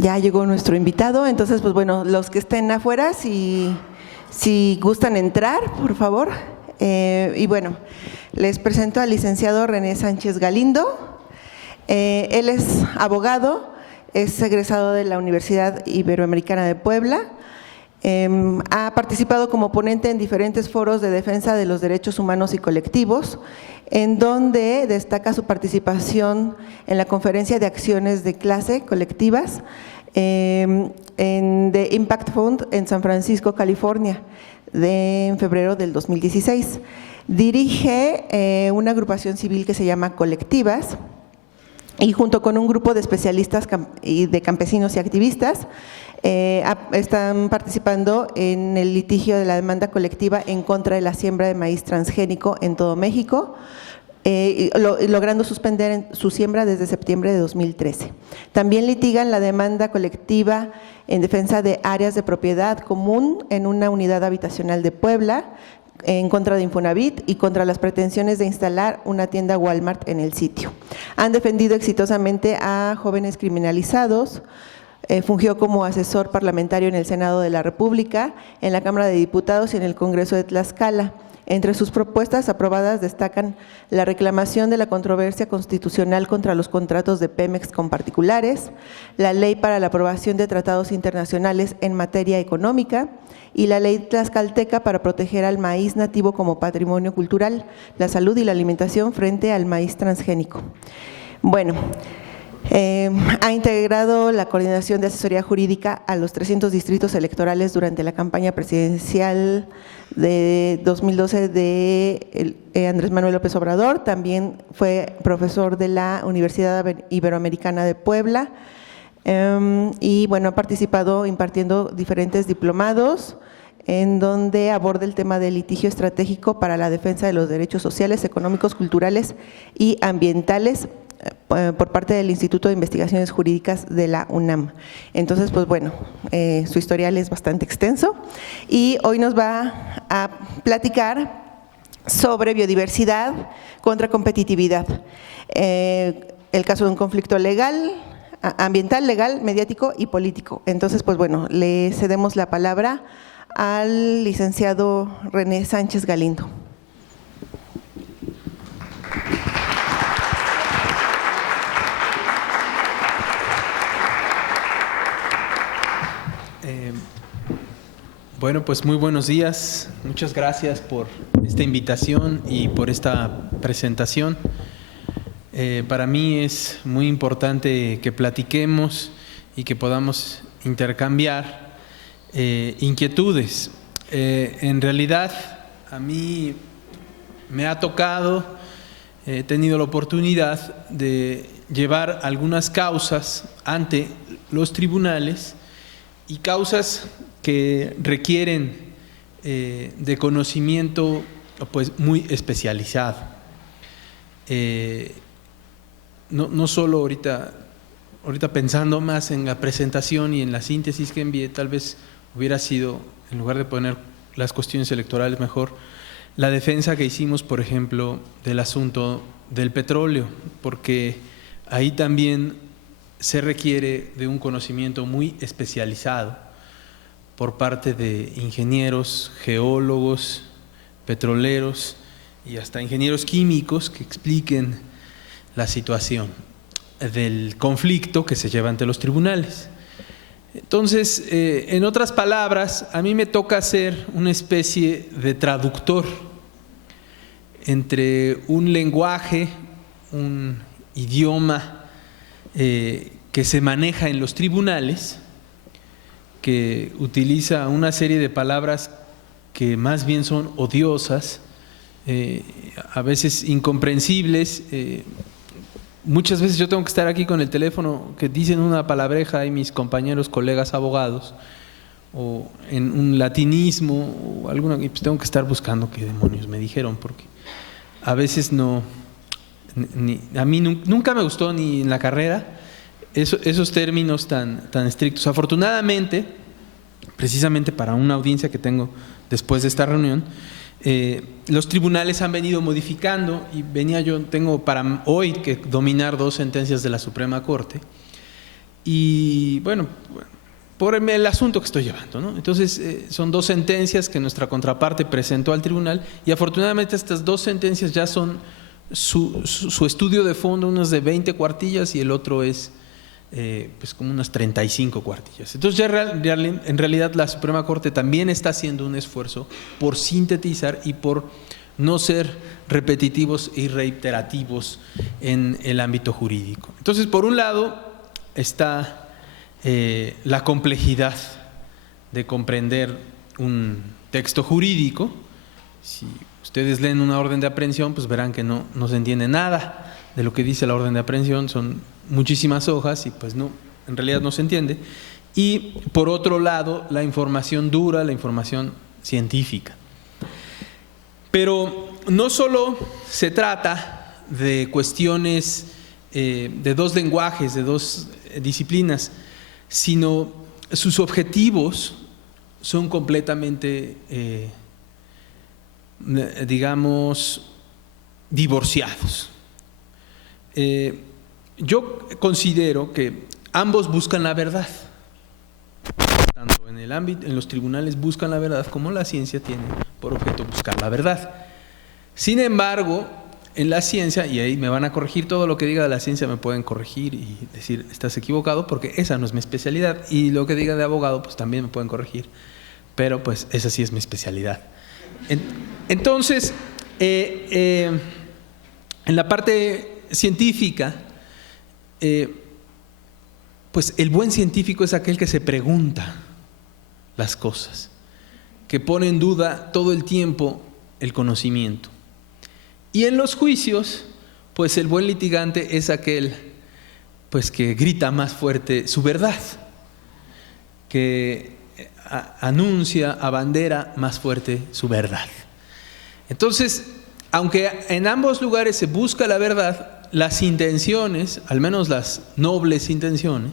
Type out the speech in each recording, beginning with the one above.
Ya llegó nuestro invitado, entonces pues bueno, los que estén afuera, si gustan entrar, por favor. Y bueno, les presento al licenciado René Sánchez Galindo. Él es abogado, es egresado de la Universidad Iberoamericana de Puebla. Ha participado como ponente en diferentes foros de defensa de los derechos humanos y colectivos, en donde destaca su participación en la Conferencia de Acciones de Clase Colectivas en The Impact Fund en San Francisco, California, en febrero del 2016. Dirige una agrupación civil que se llama Colectivas, y junto con un grupo de especialistas y de campesinos y activistas están participando en el litigio de la demanda colectiva en contra de la siembra de maíz transgénico en todo México, logrando suspender su siembra desde septiembre de 2013. También litigan la demanda colectiva en defensa de áreas de propiedad común en una unidad habitacional de Puebla, en contra de Infonavit y contra las pretensiones de instalar una tienda Walmart en el sitio. Han defendido exitosamente a jóvenes criminalizados. Fungió como asesor parlamentario en el Senado de la República, en la Cámara de Diputados y en el Congreso de Tlaxcala. Entre sus propuestas aprobadas destacan la reclamación de la controversia constitucional contra los contratos de Pemex con particulares, la ley para la aprobación de tratados internacionales en materia económica y la ley tlaxcalteca para proteger al maíz nativo como patrimonio cultural, la salud y la alimentación frente al maíz transgénico. Bueno, ha integrado la coordinación de asesoría jurídica a los 300 distritos electorales durante la campaña presidencial de 2012 de Andrés Manuel López Obrador. También fue profesor de la Universidad Iberoamericana de Puebla y bueno, ha participado impartiendo diferentes diplomados en donde aborda el tema del litigio estratégico para la defensa de los derechos sociales, económicos, culturales y ambientales por parte del Instituto de Investigaciones Jurídicas de la UNAM. Entonces, pues bueno, su historial es bastante extenso y hoy nos va a platicar sobre biodiversidad contra competitividad, el caso de un conflicto legal, ambiental, legal, mediático y político. Entonces, pues bueno, le cedemos la palabra al licenciado René Sánchez Galindo. Bueno, pues muy buenos días. Muchas gracias por esta invitación y por esta presentación. Para mí es muy importante que platiquemos y que podamos intercambiar inquietudes. En realidad, a mí me ha tocado, he tenido la oportunidad de llevar algunas causas ante los tribunales y causas que requieren de conocimiento pues muy especializado. No solo ahorita pensando más en la presentación y en la síntesis que envié, tal vez hubiera sido, en lugar de poner las cuestiones electorales mejor, la defensa que hicimos, por ejemplo, del asunto del petróleo, porque ahí también se requiere de un conocimiento muy especializado por parte de ingenieros, geólogos, petroleros y hasta ingenieros químicos que expliquen la situación del conflicto que se lleva ante los tribunales. Entonces, en otras palabras, a mí me toca ser una especie de traductor entre un lenguaje, un idioma que se maneja en los tribunales, que utiliza una serie de palabras que más bien son odiosas, a veces incomprensibles. Muchas veces yo tengo que estar aquí con el teléfono que dicen una palabreja y mis compañeros, colegas abogados, o en un latinismo o alguna, y pues tengo que estar buscando qué demonios me dijeron, porque a veces no, a mí nunca me gustó ni en la carrera esos términos tan estrictos. Afortunadamente, precisamente para una audiencia que tengo después de esta reunión, los tribunales han venido modificando y tengo para hoy que dominar 2 sentencias de la Suprema Corte y bueno, por el asunto que estoy llevando, ¿no? Entonces, son 2 sentencias que nuestra contraparte presentó al tribunal y afortunadamente estas 2 sentencias ya son su estudio de fondo, uno es de 20 cuartillas y el otro es pues como unas 35 cuartillas. Entonces ya en realidad la Suprema Corte también está haciendo un esfuerzo por sintetizar y por no ser repetitivos y reiterativos en el ámbito jurídico. Entonces, por un lado está la complejidad de comprender un texto jurídico. Si ustedes leen una orden de aprehensión, pues verán que no se entiende nada de lo que dice la orden de aprehensión, son muchísimas hojas y pues no, en realidad no se entiende. Y por otro lado, la información dura, la información científica. Pero no solo se trata de cuestiones de 2 lenguajes, de 2 disciplinas, sino sus objetivos son completamente, digamos, divorciados. Yo considero que ambos buscan la verdad, tanto en el ámbito, en los tribunales buscan la verdad, como la ciencia tiene por objeto buscar la verdad. Sin embargo, en la ciencia, y ahí me van a corregir todo lo que diga de la ciencia, me pueden corregir y decir, estás equivocado, porque esa no es mi especialidad, y lo que diga de abogado, pues también me pueden corregir, pero pues esa sí es mi especialidad. Entonces, en la parte científica, pues el buen científico es aquel que se pregunta las cosas, que pone en duda todo el tiempo el conocimiento. Y en los juicios, pues el buen litigante es aquel pues que grita más fuerte su verdad, que anuncia, abandera más fuerte su verdad. Entonces, aunque en ambos lugares se busca la verdad, las intenciones, al menos las nobles intenciones,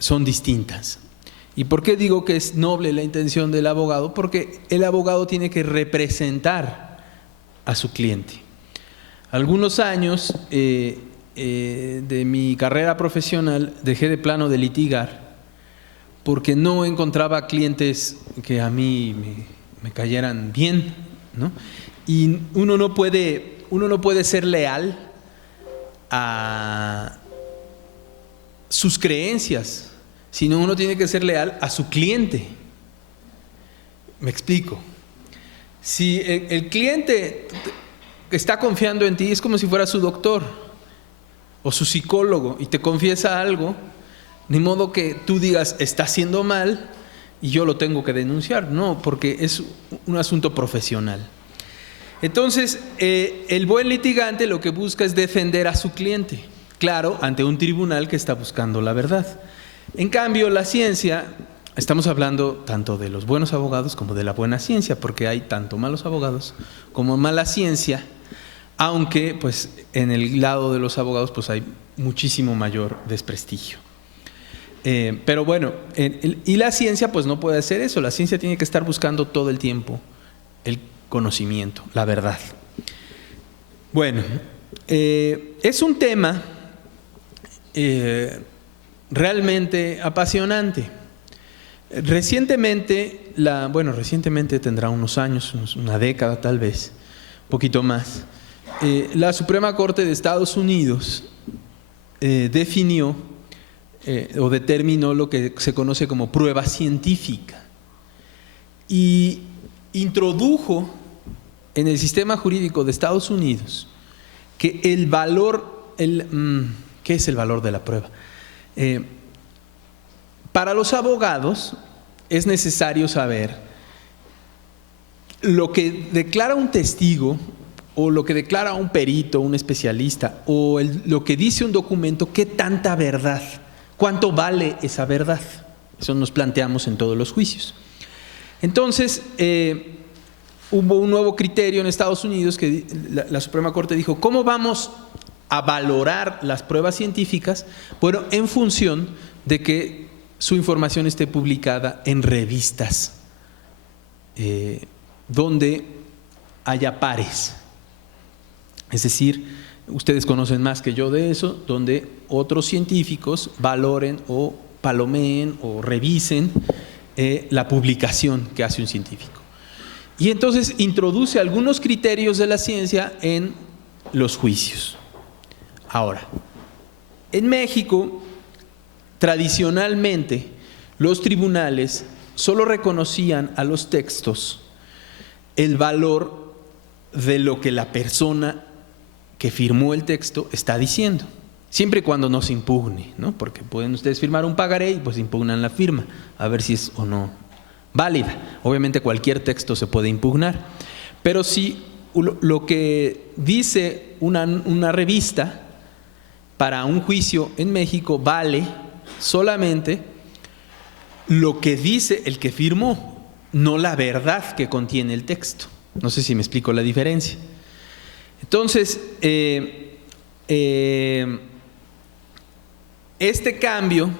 son distintas. ¿Y por qué digo que es noble la intención del abogado? Porque el abogado tiene que representar a su cliente. Algunos años de mi carrera profesional dejé de plano de litigar porque no encontraba clientes que a mí me cayeran bien, ¿no? Y uno no puede ser leal a sus creencias, sino uno tiene que ser leal a su cliente. Me explico. Si el cliente está confiando en ti, es como si fuera su doctor o su psicólogo y te confiesa algo, ni modo que tú digas, está haciendo mal y yo lo tengo que denunciar. No, porque es un asunto profesional. Entonces, el buen litigante lo que busca es defender a su cliente, claro, ante un tribunal que está buscando la verdad. En cambio, la ciencia, estamos hablando tanto de los buenos abogados como de la buena ciencia, porque hay tanto malos abogados como mala ciencia, aunque pues en el lado de los abogados pues hay muchísimo mayor desprestigio. Pero bueno, y la ciencia pues no puede hacer eso, la ciencia tiene que estar buscando todo el tiempo el conocimiento, la verdad. Bueno, es un tema realmente apasionante. Recientemente tendrá unos años, una década tal vez, un poquito más, la Suprema Corte de Estados Unidos definió o determinó lo que se conoce como prueba científica y introdujo en el sistema jurídico de Estados Unidos que el valor, ¿qué es el valor de la prueba? Para los abogados es necesario saber lo que declara un testigo o lo que declara un perito, un especialista, o lo que dice un documento, qué tanta verdad, cuánto vale esa verdad. Eso nos planteamos en todos los juicios. Entonces, hubo un nuevo criterio en Estados Unidos que la Suprema Corte dijo, ¿cómo vamos a valorar las pruebas científicas? Bueno, en función de que su información esté publicada en revistas donde haya pares. Es decir, ustedes conocen más que yo de eso, donde otros científicos valoren o palomeen o revisen la publicación que hace un científico. Y entonces introduce algunos criterios de la ciencia en los juicios. Ahora, en México, tradicionalmente, los tribunales solo reconocían a los textos el valor de lo que la persona que firmó el texto está diciendo, siempre y cuando no se impugne, ¿no? Porque pueden ustedes firmar un pagaré y pues impugnan la firma, a ver si es o no válida. Obviamente cualquier texto se puede impugnar, pero si lo que dice una revista para un juicio en México vale solamente lo que dice el que firmó, no la verdad que contiene el texto. No sé si me explico la diferencia. Entonces, este cambio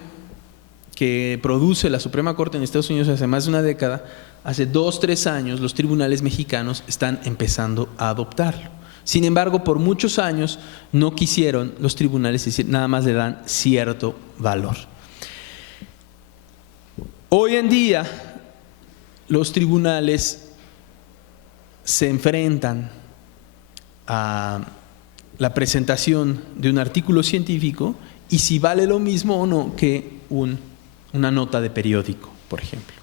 que produce la Suprema Corte en Estados Unidos hace más de una década, hace 2, 3 años los tribunales mexicanos están empezando a adoptarlo. Sin embargo, por muchos años no quisieron los tribunales decir, nada más le dan cierto valor. Hoy en día los tribunales se enfrentan a la presentación de un artículo científico y si vale lo mismo o no que una nota de periódico, por ejemplo.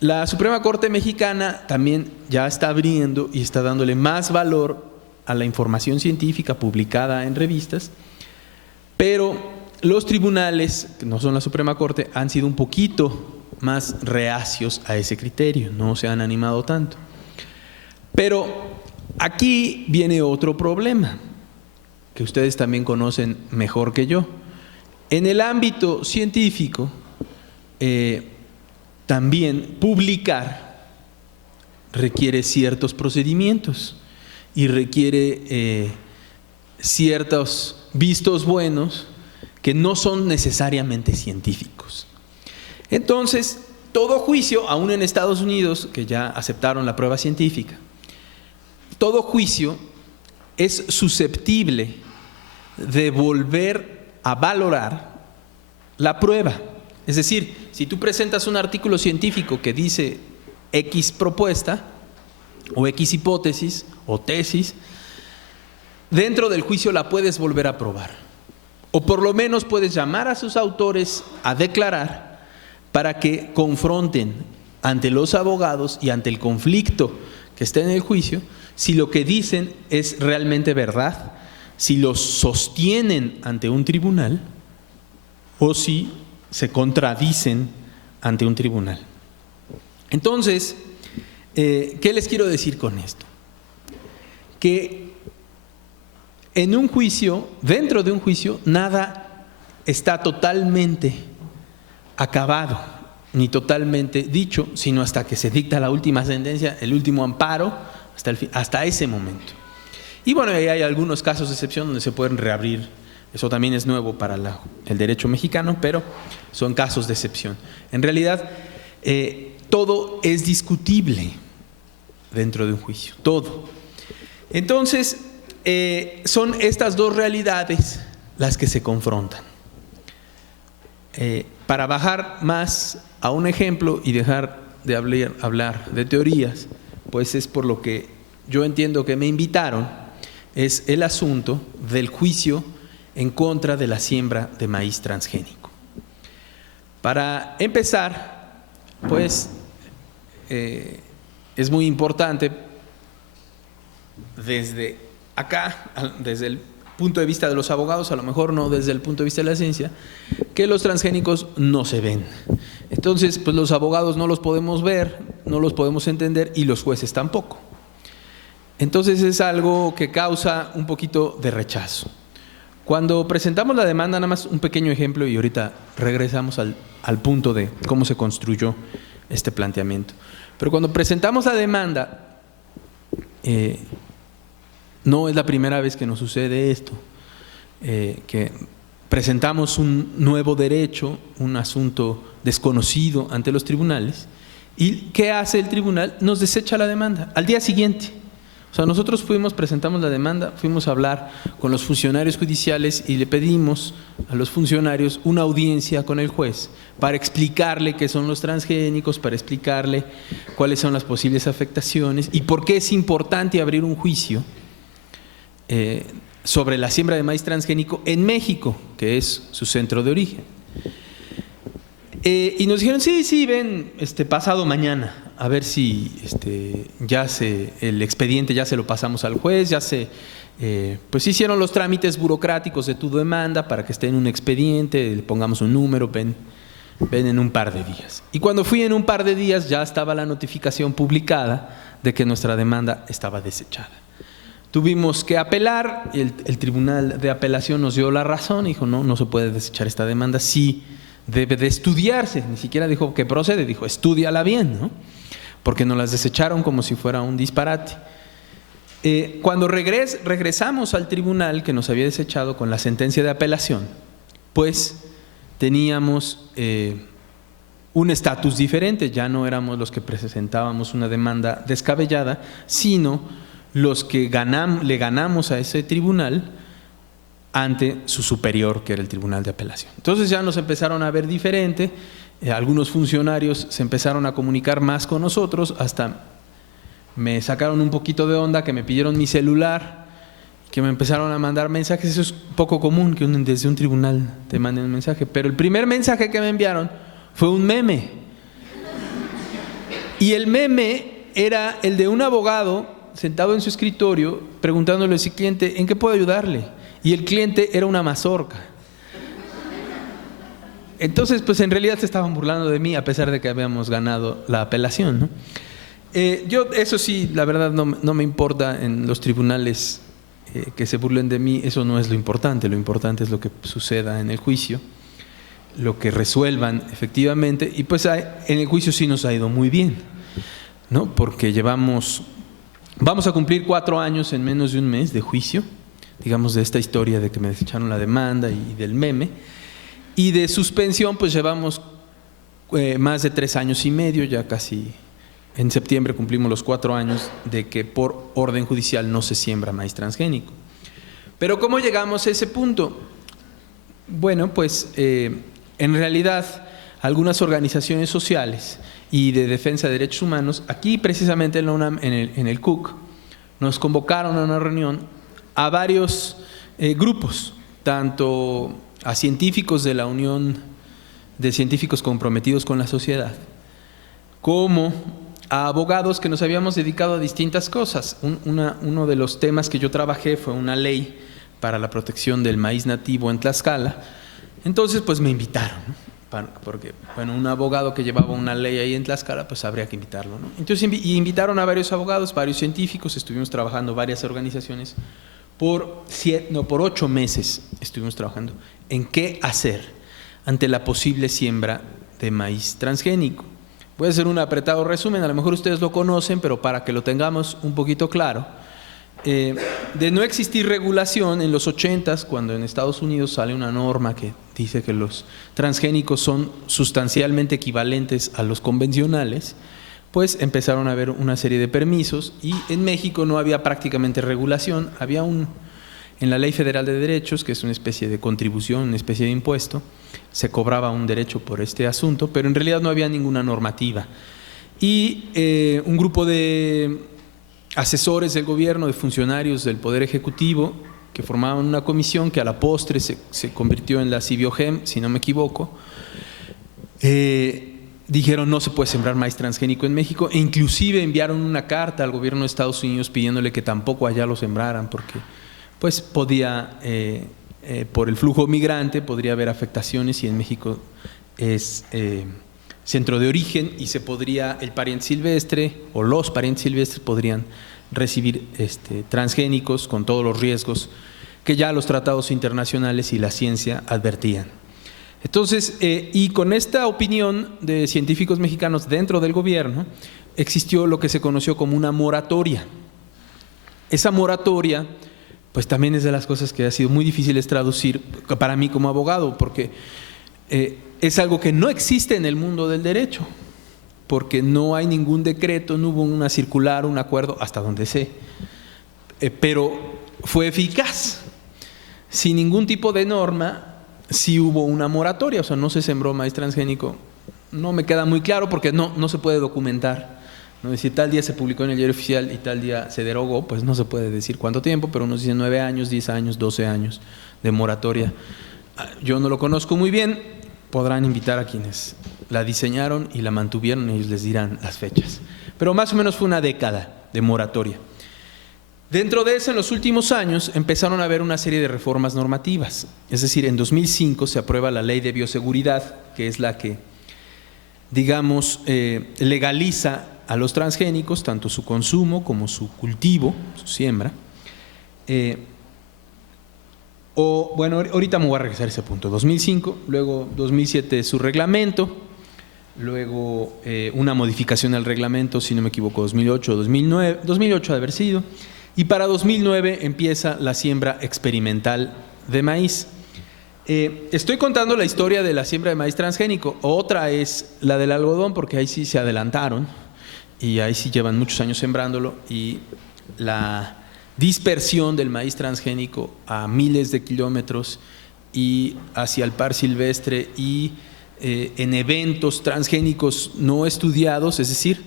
La Suprema Corte Mexicana también ya está abriendo y está dándole más valor a la información científica publicada en revistas, pero los tribunales, que no son la Suprema Corte, han sido un poquito más reacios a ese criterio, no se han animado tanto. Pero aquí viene otro problema, que ustedes también conocen mejor que yo. En el ámbito científico, también publicar requiere ciertos procedimientos y requiere ciertos vistos buenos que no son necesariamente científicos. Entonces, todo juicio, aún en Estados Unidos, que ya aceptaron la prueba científica, todo juicio es susceptible de volver a valorar la prueba. Es decir, si tú presentas un artículo científico que dice X propuesta o X hipótesis o tesis, dentro del juicio la puedes volver a probar. O por lo menos puedes llamar a sus autores a declarar para que confronten ante los abogados y ante el conflicto que está en el juicio si lo que dicen es realmente verdad, si lo sostienen ante un tribunal o si se contradicen ante un tribunal. Entonces, ¿qué les quiero decir con esto? Que en un juicio, dentro de un juicio, nada está totalmente acabado, ni totalmente dicho, sino hasta que se dicta la última sentencia, el último amparo, hasta ese momento. Y bueno, hay algunos casos de excepción donde se pueden reabrir. Eso también es nuevo para el derecho mexicano, pero son casos de excepción. En realidad, todo es discutible dentro de un juicio, todo. Entonces, son estas dos realidades las que se confrontan. Para bajar más a un ejemplo y dejar de hablar de teorías, pues es por lo que yo entiendo que me invitaron, es el asunto del juicio en contra de la siembra de maíz transgénico. Para empezar, pues es muy importante desde acá, desde el punto de vista de los abogados, a lo mejor no desde el punto de vista de la ciencia, que los transgénicos no se ven. Entonces, pues los abogados no los podemos ver, no los podemos entender y los jueces tampoco. Entonces es algo que causa un poquito de rechazo. Cuando presentamos la demanda, nada más un pequeño ejemplo y ahorita regresamos al punto de cómo se construyó este planteamiento. Pero cuando presentamos la demanda, no es la primera vez que nos sucede esto, que presentamos un nuevo derecho, un asunto desconocido ante los tribunales, y ¿qué hace el tribunal? Nos desecha la demanda al día siguiente. O O sea, nosotros presentamos la demanda, fuimos a hablar con los funcionarios judiciales y le pedimos a los funcionarios una audiencia con el juez para explicarle qué son los transgénicos, para explicarle cuáles son las posibles afectaciones y por qué es importante abrir un juicio sobre la siembra de maíz transgénico en México, que es su centro de origen. Y nos dijeron, sí, ven pasado mañana, a ver si el expediente ya se lo pasamos al juez, pues hicieron los trámites burocráticos de tu demanda para que esté en un expediente, le pongamos un número, ven en un par de días. Y cuando fui en un par de días ya estaba la notificación publicada de que nuestra demanda estaba desechada. Tuvimos que apelar, el Tribunal de Apelación nos dio la razón, dijo no se puede desechar esta demanda, sí debe de estudiarse, ni siquiera dijo que procede, dijo estúdiala bien, ¿no? Porque nos las desecharon como si fuera un disparate. Cuando regresamos al tribunal que nos había desechado con la sentencia de apelación, pues teníamos un estatus diferente, ya no éramos los que presentábamos una demanda descabellada, sino los que le ganamos a ese tribunal ante su superior, que era el Tribunal de Apelación. Entonces ya nos empezaron a ver diferente, algunos funcionarios se empezaron a comunicar más con nosotros, hasta me sacaron un poquito de onda, que me pidieron mi celular, que me empezaron a mandar mensajes. Eso es poco común, que desde un tribunal te manden un mensaje, pero el primer mensaje que me enviaron fue un meme. Y el meme era el de un abogado sentado en su escritorio preguntándole a su cliente, ¿en qué puedo ayudarle? Y el cliente era una mazorca. Entonces, pues en realidad se estaban burlando de mí, a pesar de que habíamos ganado la apelación, ¿no? Yo, eso sí, la verdad no me importa en los tribunales que se burlen de mí, eso no es lo importante es lo que suceda en el juicio, lo que resuelvan efectivamente, y pues en el juicio sí nos ha ido muy bien, ¿no? Porque vamos a cumplir 4 años en menos de un mes de juicio, digamos, de esta historia de que me desecharon la demanda y del meme, y de suspensión pues llevamos más de 3 años y medio, ya casi en septiembre cumplimos los 4 años de que por orden judicial no se siembra maíz transgénico. Pero ¿cómo llegamos a ese punto? Bueno, pues en realidad algunas organizaciones sociales y de defensa de derechos humanos, aquí precisamente en la UNAM, en el CUC, nos convocaron a una reunión a varios grupos, tanto a científicos de la Unión de Científicos Comprometidos con la Sociedad, como a abogados que nos habíamos dedicado a distintas cosas. Uno de los temas que yo trabajé fue una ley para la protección del maíz nativo en Tlaxcala. Entonces, pues me invitaron, ¿no? Porque, bueno, un abogado que llevaba una ley ahí en Tlaxcala, pues habría que invitarlo, ¿no? Entonces invitaron a varios abogados, varios científicos, estuvimos trabajando varias organizaciones, por 8 meses estuvimos trabajando en qué hacer ante la posible siembra de maíz transgénico. Voy a hacer un apretado resumen, a lo mejor ustedes lo conocen, pero para que lo tengamos un poquito claro. De no existir regulación en los 80s, cuando en Estados Unidos sale una norma que dice que los transgénicos son sustancialmente equivalentes a los convencionales, pues empezaron a haber una serie de permisos y en México no había prácticamente regulación. Había en la Ley Federal de Derechos, que es una especie de contribución, una especie de impuesto, se cobraba un derecho por este asunto, pero en realidad no había ninguna normativa. Y un grupo de asesores del gobierno, de funcionarios del Poder Ejecutivo, que formaban una comisión que a la postre se convirtió en la Cibiogem, si no me equivoco, dijeron no se puede sembrar maíz transgénico en México, e inclusive enviaron una carta al gobierno de Estados Unidos pidiéndole que tampoco allá lo sembraran, porque pues podía, por el flujo migrante, podría haber afectaciones, y en México es centro de origen y el pariente silvestre o los parientes silvestres podrían recibir transgénicos con todos los riesgos que ya los tratados internacionales y la ciencia advertían. Entonces, y con esta opinión de científicos mexicanos dentro del gobierno, existió lo que se conoció como una moratoria. Esa moratoria, pues también es de las cosas que ha sido muy difíciles traducir para mí como abogado, porque es algo que no existe en el mundo del derecho, porque no hay ningún decreto, no hubo una circular, un acuerdo, hasta donde sé, pero fue eficaz. Sin ningún tipo de norma, sí hubo una moratoria, o sea, no se sembró maíz transgénico. No me queda muy claro porque no se puede documentar, ¿no? Es decir, tal día se publicó en el diario oficial y tal día se derogó, pues no se puede decir cuánto tiempo, pero unos dicen 9 años, 10 años, 12 años de moratoria. Yo no lo conozco muy bien, podrán invitar a quienes la diseñaron y la mantuvieron, ellos les dirán las fechas. Pero más o menos fue una década de moratoria. Dentro de eso, en los últimos años, empezaron a haber una serie de reformas normativas. Es decir, en 2005 se aprueba la Ley de Bioseguridad, que es la que, digamos, legaliza a los transgénicos, tanto su consumo como su cultivo, su siembra. Bueno, ahorita me voy a regresar a ese punto. 2005, luego 2007 su reglamento, luego una modificación al reglamento, si no me equivoco, 2008 o 2009, 2008 ha de haber sido, y para 2009 empieza la siembra experimental de maíz. Estoy contando la historia de la siembra de maíz transgénico. Otra es la del algodón, porque ahí sí se adelantaron y ahí sí llevan muchos años sembrándolo, y la dispersión del maíz transgénico a miles de kilómetros y hacia el par silvestre y en eventos transgénicos no estudiados, es decir,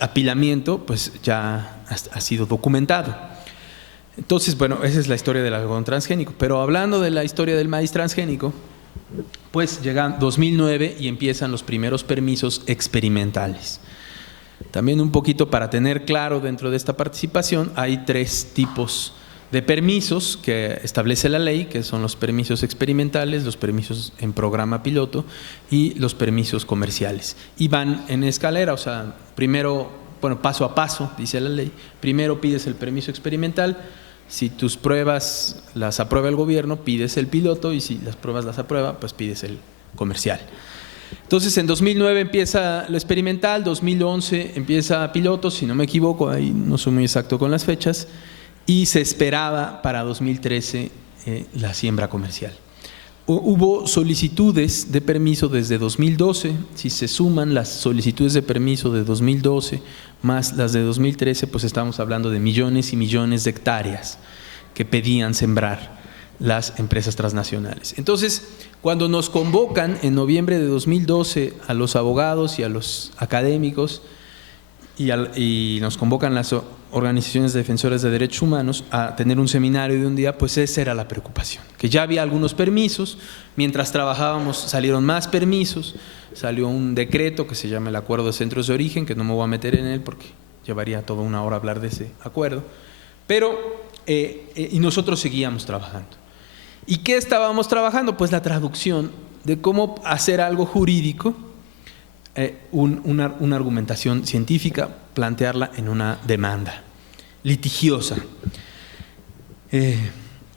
apilamiento, pues ya ha sido documentado. Entonces, bueno, esa es la historia del algodón transgénico. Pero hablando de la historia del maíz transgénico, pues llegan 2009 y empiezan los primeros permisos experimentales. También un poquito para tener claro dentro de esta participación, hay 3 tipos de permisos que establece la ley, que son los permisos experimentales, los permisos en programa piloto y los permisos comerciales. Y van en escalera, o sea, primero, bueno, paso a paso, dice la ley. Primero pides el permiso experimental, si tus pruebas las aprueba el gobierno, pides el piloto, y si las pruebas las aprueba, pues pides el comercial. Entonces, en 2009 empieza lo experimental, 2011 empieza piloto, si no me equivoco, ahí no soy muy exacto con las fechas, y se esperaba para 2013 la siembra comercial. Hubo solicitudes de permiso desde 2012, si se suman las solicitudes de permiso de 2012 más las de 2013, pues estamos hablando de millones y millones de hectáreas que pedían sembrar las empresas transnacionales. Entonces, cuando nos convocan en noviembre de 2012 a los abogados y a los académicos y nos convocan las organizaciones defensoras de derechos humanos a tener un seminario de un día, pues esa era la preocupación, que ya había algunos permisos, mientras trabajábamos salieron más permisos, salió un decreto que se llama el Acuerdo de Centros de Origen, que no me voy a meter en él porque llevaría toda una hora hablar de ese acuerdo, pero y nosotros seguíamos trabajando. ¿Y qué estábamos trabajando? Pues la traducción de cómo hacer algo jurídico, una argumentación científica, plantearla en una demanda litigiosa.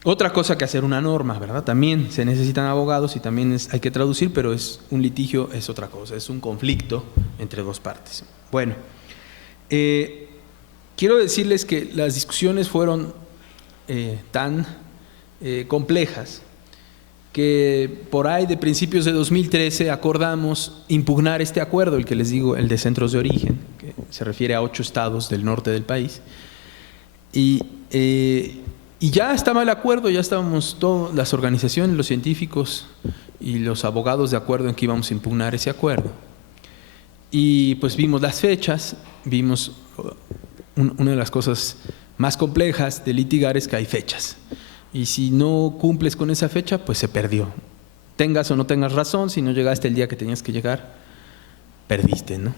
Otra cosa que hacer una norma, ¿verdad? También se necesitan abogados y también hay que traducir, pero es un litigio, es otra cosa, es un conflicto entre 2 partes. Bueno, quiero decirles que las discusiones fueron tan complejas que por ahí de principios de 2013 acordamos impugnar este acuerdo, el que les digo, el de centros de origen, que se refiere a 8 estados del norte del país, y ya estaba el acuerdo, ya estábamos todas las organizaciones, los científicos y los abogados de acuerdo en que íbamos a impugnar ese acuerdo. Y pues vimos las fechas, vimos una de las cosas más complejas de litigar es que hay fechas. Y si no cumples con esa fecha, pues se perdió. Tengas o no tengas razón, si no llegaste el día que tenías que llegar, perdiste, ¿no?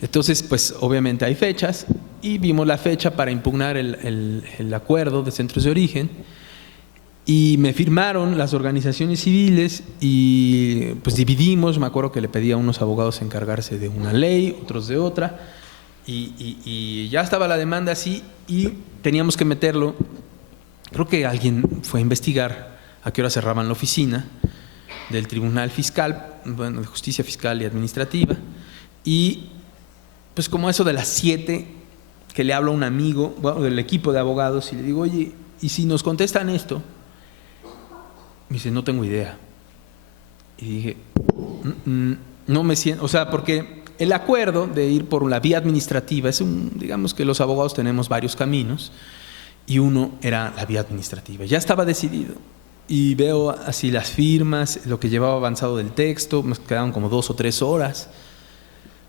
Entonces, pues obviamente hay fechas y vimos la fecha para impugnar el acuerdo de centros de origen y me firmaron las organizaciones civiles y pues dividimos. Me acuerdo que le pedí a unos abogados encargarse de una ley, otros de otra, y ya estaba la demanda así y teníamos que meterlo. Creo que alguien fue a investigar a qué hora cerraban la oficina del Tribunal Fiscal, bueno, de Justicia Fiscal y Administrativa, y pues como eso de las 7 que le hablo a un amigo, bueno, del equipo de abogados y le digo, oye, ¿y si nos contestan esto? Me dice, no tengo idea. Y dije, no me siento, o sea, porque el acuerdo de ir por la vía administrativa es digamos que los abogados tenemos varios caminos. y uno era la vía administrativa. Ya estaba decidido. Y veo así las firmas, lo que llevaba avanzado del texto, me quedaban como 2 o 3 horas,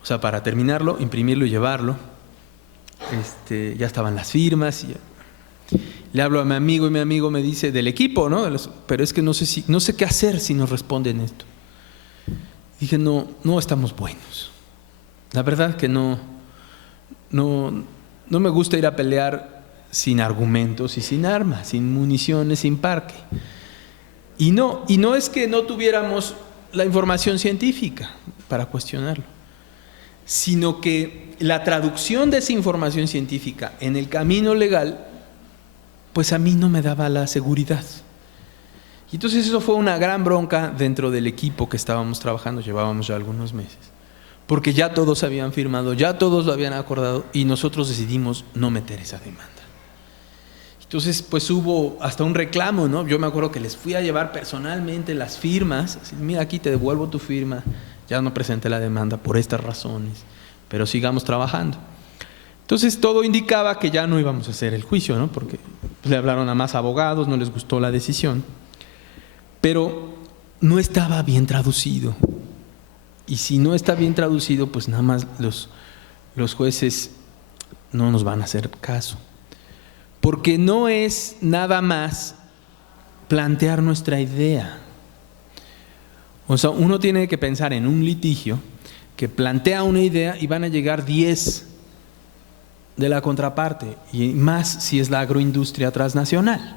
o sea, para terminarlo, imprimirlo y llevarlo. Ya estaban las firmas. Le hablo a mi amigo y mi amigo me dice, del equipo, ¿no? Pero es que no sé qué hacer si nos responden esto. Dije, no estamos buenos. La verdad que no me gusta ir a pelear sin argumentos y sin armas, sin municiones, sin parque. Y no es que no tuviéramos la información científica para cuestionarlo, sino que la traducción de esa información científica en el camino legal, pues a mí no me daba la seguridad. Y entonces eso fue una gran bronca dentro del equipo que estábamos trabajando, llevábamos ya algunos meses, porque ya todos habían firmado, ya todos lo habían acordado y nosotros decidimos no meter esa demanda. Entonces, pues hubo hasta un reclamo, ¿no? Yo me acuerdo que les fui a llevar personalmente las firmas. Así, mira, aquí te devuelvo tu firma. Ya no presenté la demanda por estas razones, pero sigamos trabajando. Entonces, todo indicaba que ya no íbamos a hacer el juicio, ¿no? Porque le hablaron a más abogados, no les gustó la decisión. Pero no estaba bien traducido. Y si no está bien traducido, pues nada más los jueces no nos van a hacer caso. Porque no es nada más plantear nuestra idea. O sea, uno tiene que pensar en un litigio que plantea una idea y van a llegar 10 de la contraparte, y más si es la agroindustria transnacional.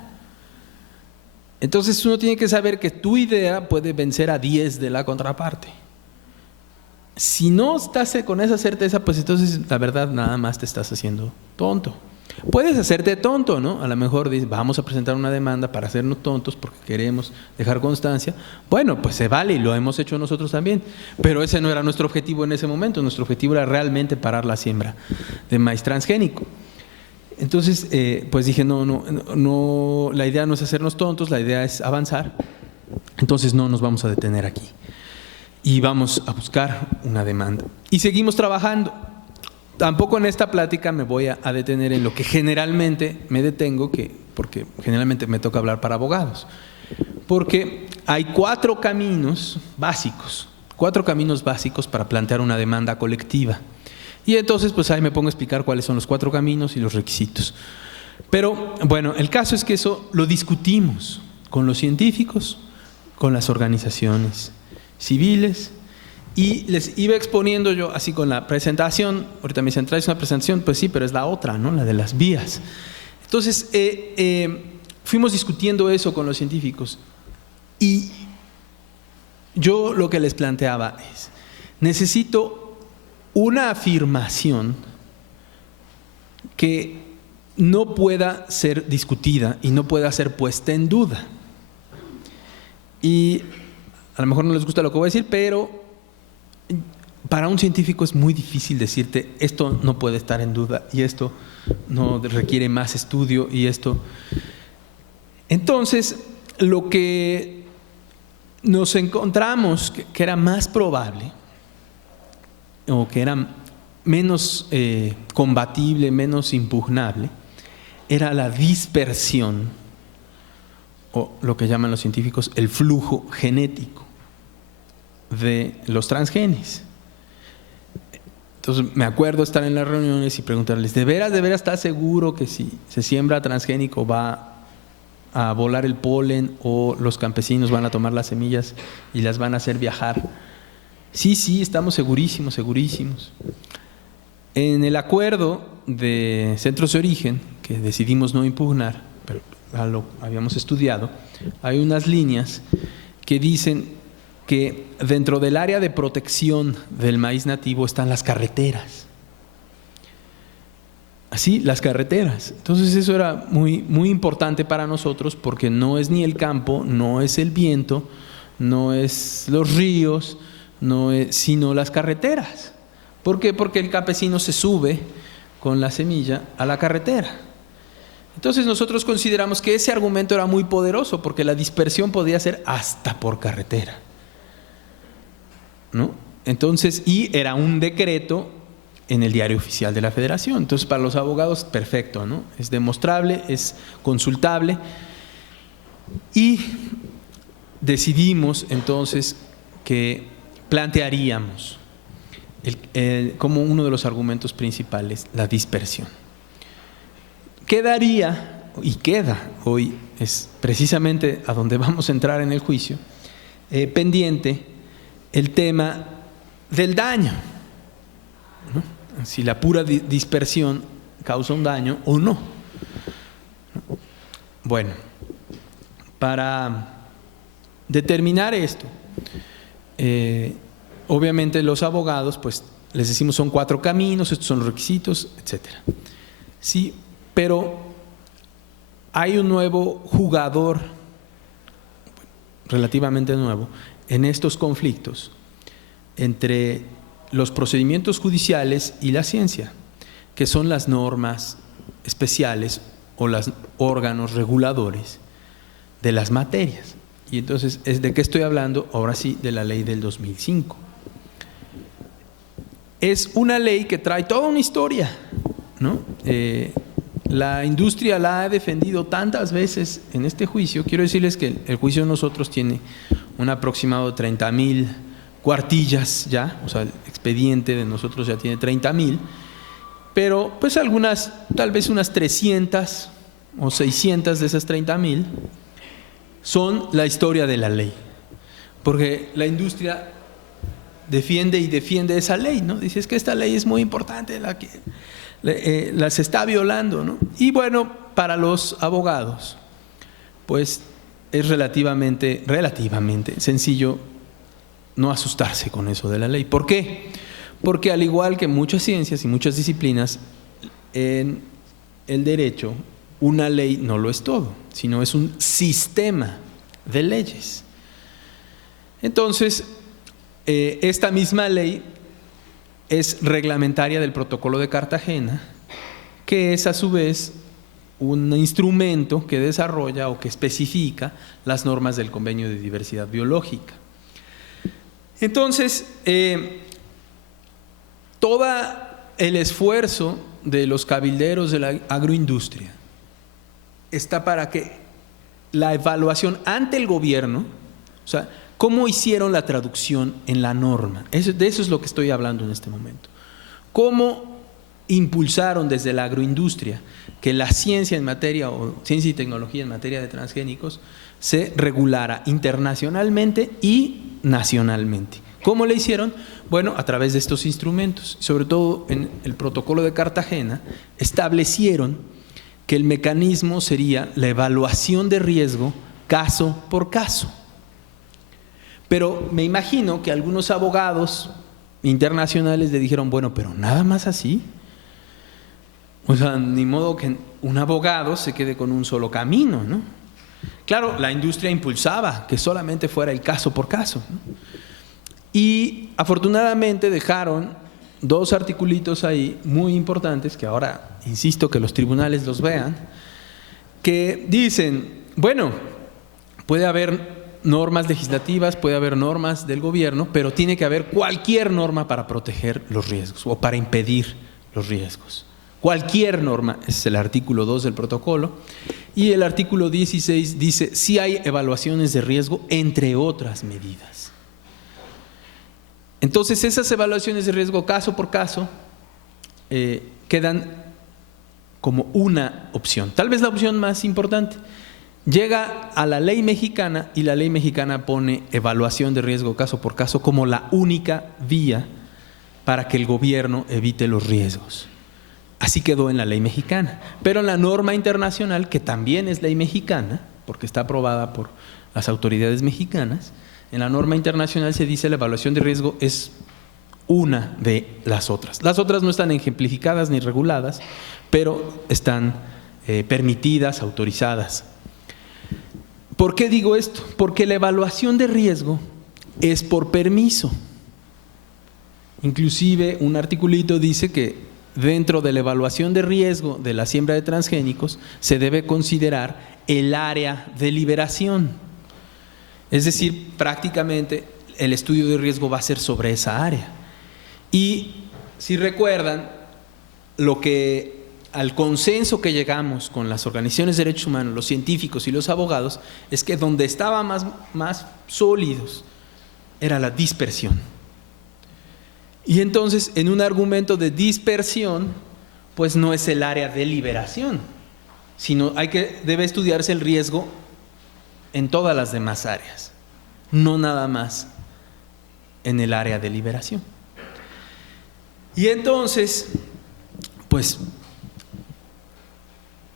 Entonces uno tiene que saber que tu idea puede vencer a 10 de la contraparte. Si no estás con esa certeza, pues entonces la verdad nada más te estás haciendo tonto. Puedes hacerte tonto, ¿no? A lo mejor dices, vamos a presentar una demanda para hacernos tontos porque queremos dejar constancia. Bueno, pues se vale y lo hemos hecho nosotros también. Pero ese no era nuestro objetivo en ese momento. Nuestro objetivo era realmente parar la siembra de maíz transgénico. Entonces, pues dije, no, la idea no es hacernos tontos, la idea es avanzar. Entonces no nos vamos a detener aquí. Y vamos a buscar una demanda. Y seguimos trabajando. Tampoco en esta plática me voy a detener en lo que generalmente me detengo, porque generalmente me toca hablar para abogados. Porque hay 4 caminos básicos para plantear una demanda colectiva. Y entonces pues ahí me pongo a explicar cuáles son los 4 caminos y los requisitos. Pero bueno, el caso es que eso lo discutimos con los científicos, con las organizaciones civiles. Y les iba exponiendo yo así con la presentación. Ahorita me dicen, ¿traes una presentación? Pues sí, pero es la otra, ¿no? La de las vías. Entonces, fuimos discutiendo eso con los científicos. Y yo lo que les planteaba es, necesito una afirmación que no pueda ser discutida y no pueda ser puesta en duda. Y a lo mejor no les gusta lo que voy a decir, pero para un científico es muy difícil decirte esto no puede estar en duda y esto no requiere más estudio y esto. Entonces, lo que nos encontramos que era más probable o que era menos combatible, menos impugnable, era la dispersión o lo que llaman los científicos el flujo genético de los transgenes. Entonces me acuerdo estar en las reuniones y preguntarles, ¿de veras estás seguro que si se siembra transgénico va a volar el polen o los campesinos van a tomar las semillas y las van a hacer viajar? Sí, estamos segurísimos. En el acuerdo de centros de origen, que decidimos no impugnar, pero ya lo habíamos estudiado, hay unas líneas que dicen que dentro del área de protección del maíz nativo están las carreteras. Así, las carreteras. Entonces eso era muy, muy importante para nosotros porque no es ni el campo, no es el viento, no es los ríos, sino las carreteras. ¿Por qué? Porque el campesino se sube con la semilla a la carretera. Entonces nosotros consideramos que ese argumento era muy poderoso porque la dispersión podía ser hasta por carretera, ¿no? Entonces, y era un decreto en el Diario Oficial de la Federación. Entonces, para los abogados, perfecto, ¿no? Es demostrable, es consultable. Y decidimos entonces que plantearíamos como uno de los argumentos principales la dispersión. Quedaría, y queda hoy, es precisamente a donde vamos a entrar en el juicio, pendiente el tema del daño, ¿no? Si la pura dispersión causa un daño o no. Bueno, para determinar esto, obviamente los abogados, pues les decimos son 4 caminos, estos son los requisitos, etcétera. Sí, pero hay un nuevo jugador, relativamente nuevo, en estos conflictos entre los procedimientos judiciales y la ciencia, que son las normas especiales o los órganos reguladores de las materias. Y entonces, ¿de qué estoy hablando? Ahora sí, de la ley del 2005. Es una ley que trae toda una historia, ¿no? La industria la ha defendido tantas veces en este juicio. Quiero decirles que el juicio de nosotros tiene un aproximado de 30,000 cuartillas ya, o sea, el expediente de nosotros ya tiene 30,000, pero pues algunas, tal vez unas 300 o 600 de esas 30,000 son la historia de la ley, porque la industria defiende y defiende esa ley, ¿no? Dice, es que esta ley es muy importante, la que las está violando, ¿no? Y bueno, para los abogados, pues es relativamente sencillo no asustarse con eso de la ley. ¿Por qué? Porque al igual que muchas ciencias y muchas disciplinas, en el derecho, una ley no lo es todo, sino es un sistema de leyes. Entonces, esta misma ley es reglamentaria del Protocolo de Cartagena, que es a su vez un instrumento que desarrolla o que especifica las normas del Convenio de Diversidad Biológica. Entonces, todo el esfuerzo de los cabilderos de la agroindustria está para que la evaluación ante el gobierno, o sea, cómo hicieron la traducción en la norma, de eso es lo que estoy hablando en este momento. Cómo impulsaron desde la agroindustria que la ciencia en materia, o ciencia y tecnología en materia de transgénicos, se regulara internacionalmente y nacionalmente. ¿Cómo le hicieron? Bueno, a través de estos instrumentos, sobre todo en el Protocolo de Cartagena, establecieron que el mecanismo sería la evaluación de riesgo caso por caso. Pero me imagino que algunos abogados internacionales le dijeron, bueno, pero nada más así. O sea, ni modo que un abogado se quede con un solo camino, ¿no? Claro, la industria impulsaba que solamente fuera el caso por caso, ¿no? Y afortunadamente dejaron 2 articulitos ahí muy importantes, que ahora insisto que los tribunales los vean, que dicen, bueno, puede haber normas legislativas, puede haber normas del gobierno, pero tiene que haber cualquier norma para proteger los riesgos o para impedir los riesgos. Cualquier norma, ese es el artículo 2 del protocolo, y el artículo 16 dice si hay evaluaciones de riesgo, entre otras medidas. Entonces esas evaluaciones de riesgo caso por caso quedan como una opción, tal vez la opción más importante. Llega a la ley mexicana y la ley mexicana pone evaluación de riesgo caso por caso como la única vía para que el gobierno evite los riesgos. Así quedó en la ley mexicana, pero en la norma internacional, que también es ley mexicana, porque está aprobada por las autoridades mexicanas, en la norma internacional se dice la evaluación de riesgo es una de las otras. Las otras no están ejemplificadas ni reguladas, pero están permitidas, autorizadas. ¿Por qué digo esto? Porque la evaluación de riesgo es por permiso. Inclusive un articulito dice que dentro de la evaluación de riesgo de la siembra de transgénicos se debe considerar el área de liberación. Es decir, prácticamente el estudio de riesgo va a ser sobre esa área. Y si recuerdan, al consenso que llegamos con las organizaciones de derechos humanos, los científicos y los abogados, es que donde estaban más sólidos era la dispersión. Y entonces, en un argumento de dispersión, pues no es el área de liberación, sino debe estudiarse el riesgo en todas las demás áreas, no nada más en el área de liberación. Y entonces, pues,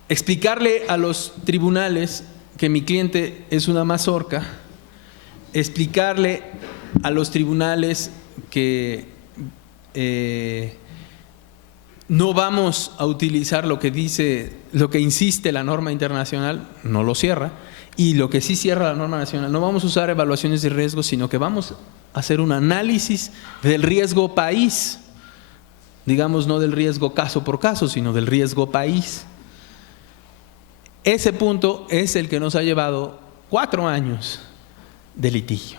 explicarle a los tribunales que mi cliente es una mazorca, explicarle a los tribunales que no vamos a utilizar lo que insiste la norma internacional, no lo cierra, y lo que sí cierra la norma nacional, no vamos a usar evaluaciones de riesgo, sino que vamos a hacer un análisis del riesgo país, digamos, no del riesgo caso por caso, sino del riesgo país. Ese punto es el que nos ha llevado 4 años de litigio.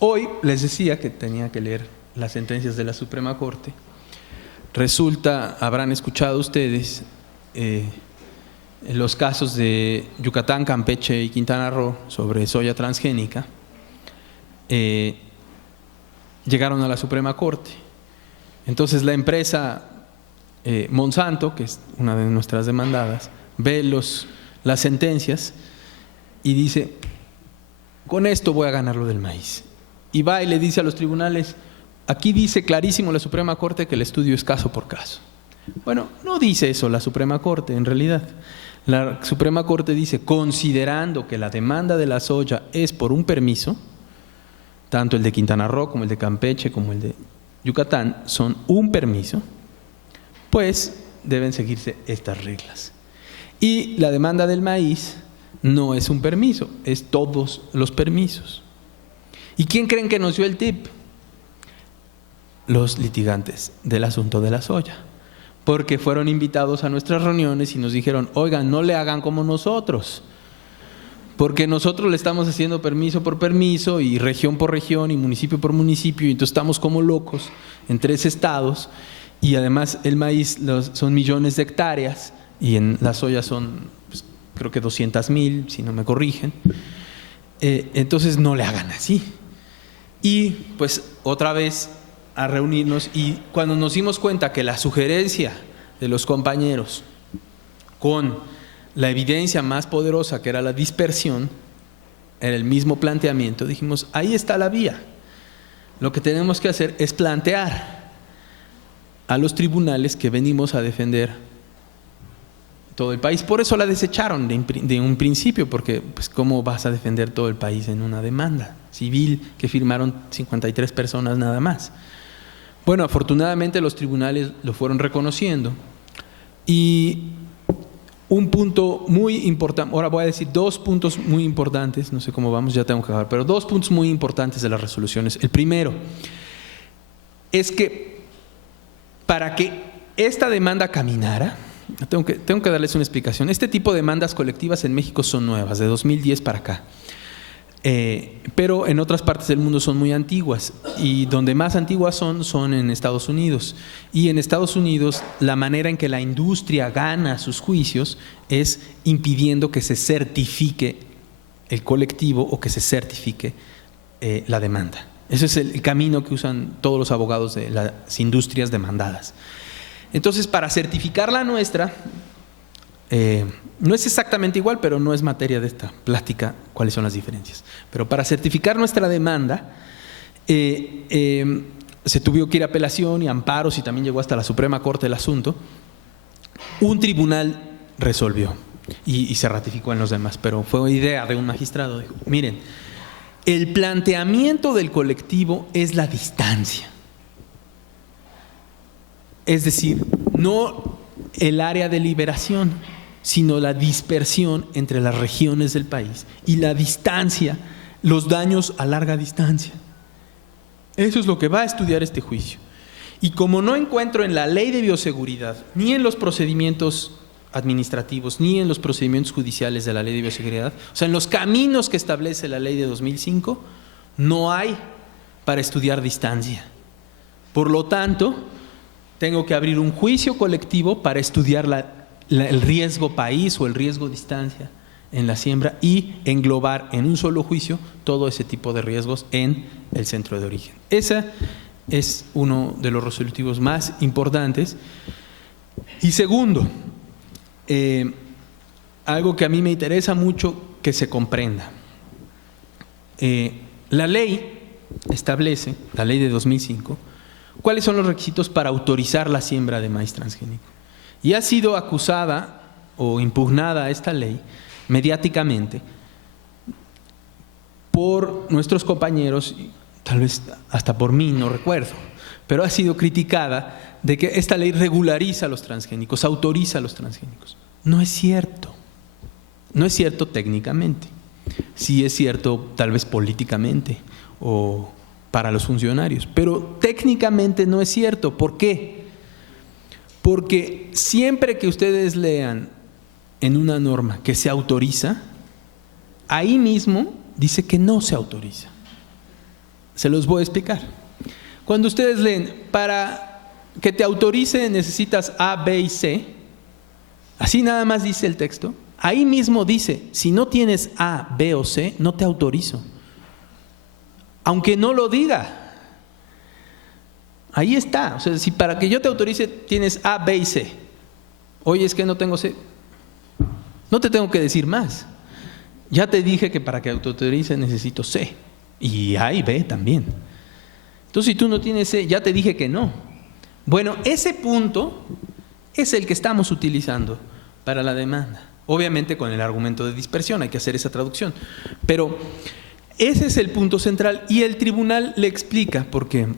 Hoy les decía que tenía que leer las sentencias de la Suprema Corte. Resulta, habrán escuchado ustedes los casos de Yucatán, Campeche y Quintana Roo sobre soya transgénica. Llegaron a la Suprema Corte. Entonces la empresa Monsanto, que es una de nuestras demandadas, ve las sentencias y dice: con esto voy a ganar lo del maíz. Y va y le dice a los tribunales: aquí dice clarísimo la Suprema Corte que el estudio es caso por caso. Bueno, no dice eso la Suprema Corte en realidad. La Suprema Corte dice: considerando que la demanda de la soya es por un permiso, tanto el de Quintana Roo como el de Campeche como el de Yucatán son un permiso, pues deben seguirse estas reglas. Y la demanda del maíz no es un permiso, es todos los permisos. ¿Y quién creen que nos dio el tip? Los litigantes del asunto de la soya, porque fueron invitados a nuestras reuniones y nos dijeron: oigan, no le hagan como nosotros, porque nosotros le estamos haciendo permiso por permiso y región por región y municipio por municipio, y entonces estamos como locos en 3 estados, y además el maíz son millones de hectáreas y en la soya son, pues, creo que 200,000, si no me corrigen. Entonces no le hagan así. Y pues otra vez a reunirnos, y cuando nos dimos cuenta que la sugerencia de los compañeros con la evidencia más poderosa, que era la dispersión, era el mismo planteamiento, dijimos: ahí está la vía. Lo que tenemos que hacer es plantear a los tribunales que venimos a defender todo el país. Por eso la desecharon de un principio, porque pues ¿cómo vas a defender todo el país en una demanda civil que firmaron 53 personas nada más? Bueno, afortunadamente los tribunales lo fueron reconociendo. Y un punto muy importante, ahora voy a decir 2 puntos muy importantes, no sé cómo vamos, ya tengo que acabar, pero 2 puntos muy importantes de las resoluciones. El primero es que para que esta demanda caminara, tengo que darles una explicación. Este tipo de demandas colectivas en México son nuevas, de 2010 para acá. Pero en otras partes del mundo son muy antiguas, y donde más antiguas son en Estados Unidos. Y en Estados Unidos la manera en que la industria gana sus juicios es impidiendo que se certifique el colectivo o que se certifique la demanda. Ese es el camino que usan todos los abogados de las industrias demandadas. Entonces, para certificar la nuestra, no es exactamente igual, pero no es materia de esta plática cuáles son las diferencias. Pero para certificar nuestra demanda, se tuvo que ir a apelación y amparos, y también llegó hasta la Suprema Corte el asunto. Un tribunal resolvió y se ratificó en los demás, pero fue idea de un magistrado. Dijo: miren, el planteamiento del colectivo es la distancia. Es decir, no el área de liberación, sino la dispersión entre las regiones del país y la distancia, los daños a larga distancia. Eso es lo que va a estudiar este juicio. Y como no encuentro en la ley de bioseguridad, ni en los procedimientos administrativos, ni en los procedimientos judiciales de la ley de bioseguridad, o sea, en los caminos que establece la ley de 2005, no hay para estudiar distancia. Por lo tanto, tengo que abrir un juicio colectivo para estudiar el riesgo país o el riesgo distancia en la siembra y englobar en un solo juicio todo ese tipo de riesgos en el centro de origen. Ese es uno de los resolutivos más importantes. Y segundo, algo que a mí me interesa mucho que se comprenda. La ley establece, la ley de 2005, cuáles son los requisitos para autorizar la siembra de maíz transgénico. Y ha sido acusada o impugnada esta ley mediáticamente por nuestros compañeros, tal vez hasta por mí, no recuerdo, pero ha sido criticada de que esta ley regulariza a los transgénicos, autoriza a los transgénicos. No es cierto. No es cierto técnicamente. Sí es cierto tal vez políticamente o para los funcionarios, pero técnicamente no es cierto. ¿Por qué? Porque siempre que ustedes lean en una norma que se autoriza, ahí mismo dice que no se autoriza. Se los voy a explicar. Cuando ustedes leen, para que te autorice necesitas A, B y C, así nada más dice el texto, ahí mismo dice, si no tienes A, B o C, no te autorizo. Aunque no lo diga. Ahí está. O sea, si para que yo te autorice tienes A, B y C. Oye, es que no tengo C. No te tengo que decir más. Ya te dije que para que autorice necesito C. Y A y B también. Entonces, si tú no tienes C, ya te dije que no. Bueno, ese punto es el que estamos utilizando para la demanda. Obviamente con el argumento de dispersión, hay que hacer esa traducción. Pero ese es el punto central y el tribunal le explica porque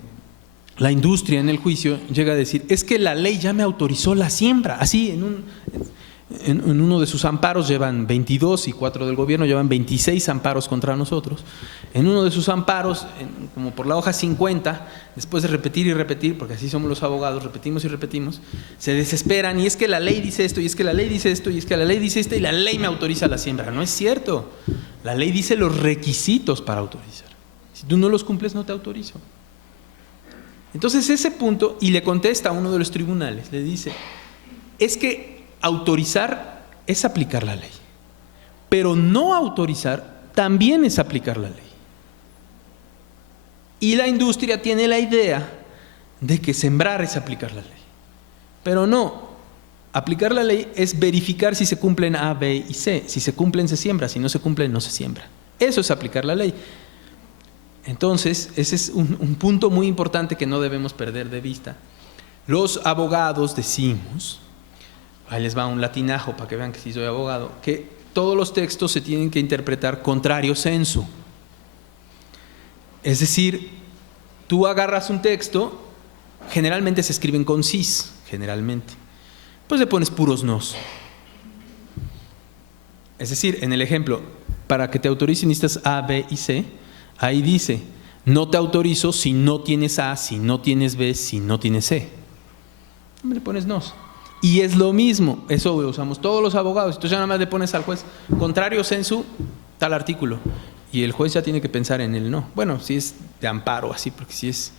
la industria en el juicio llega a decir, es que la ley ya me autorizó la siembra. Así, en uno de sus amparos llevan 22 y 4 del gobierno, llevan 26 amparos contra nosotros. En uno de sus amparos, como por la hoja 50, después de repetir y repetir, porque así somos los abogados, repetimos y repetimos, se desesperan y es que la ley dice esto, y es que la ley dice esto, y es que la ley dice esto, y la ley me autoriza la siembra. No es cierto. La ley dice los requisitos para autorizar. Si tú no los cumples, no te autorizo. Entonces ese punto, y le contesta a uno de los tribunales, le dice, es que autorizar es aplicar la ley, pero no autorizar también es aplicar la ley. Y la industria tiene la idea de que sembrar es aplicar la ley, pero no. Aplicar la ley es verificar si se cumplen A, B y C. Si se cumplen, se siembra. Si no se cumplen, no se siembra. Eso es aplicar la ley. Entonces, ese es un punto muy importante que no debemos perder de vista. Los abogados decimos, ahí les va un latinajo para que vean que sí soy abogado, que todos los textos se tienen que interpretar contrario sensu. Es decir, tú agarras un texto, generalmente se escriben con cis, generalmente. Pues le pones puros nos. Es decir, en el ejemplo, para que te autorice necesitas A, B y C, ahí dice, no te autorizo si no tienes A, si no tienes B, si no tienes C. Le pones nos. Y es lo mismo, eso lo usamos todos los abogados. Entonces ya nada más le pones al juez, contrario sensu, tal artículo. Y el juez ya tiene que pensar en el no. Bueno, si es de amparo así, porque si es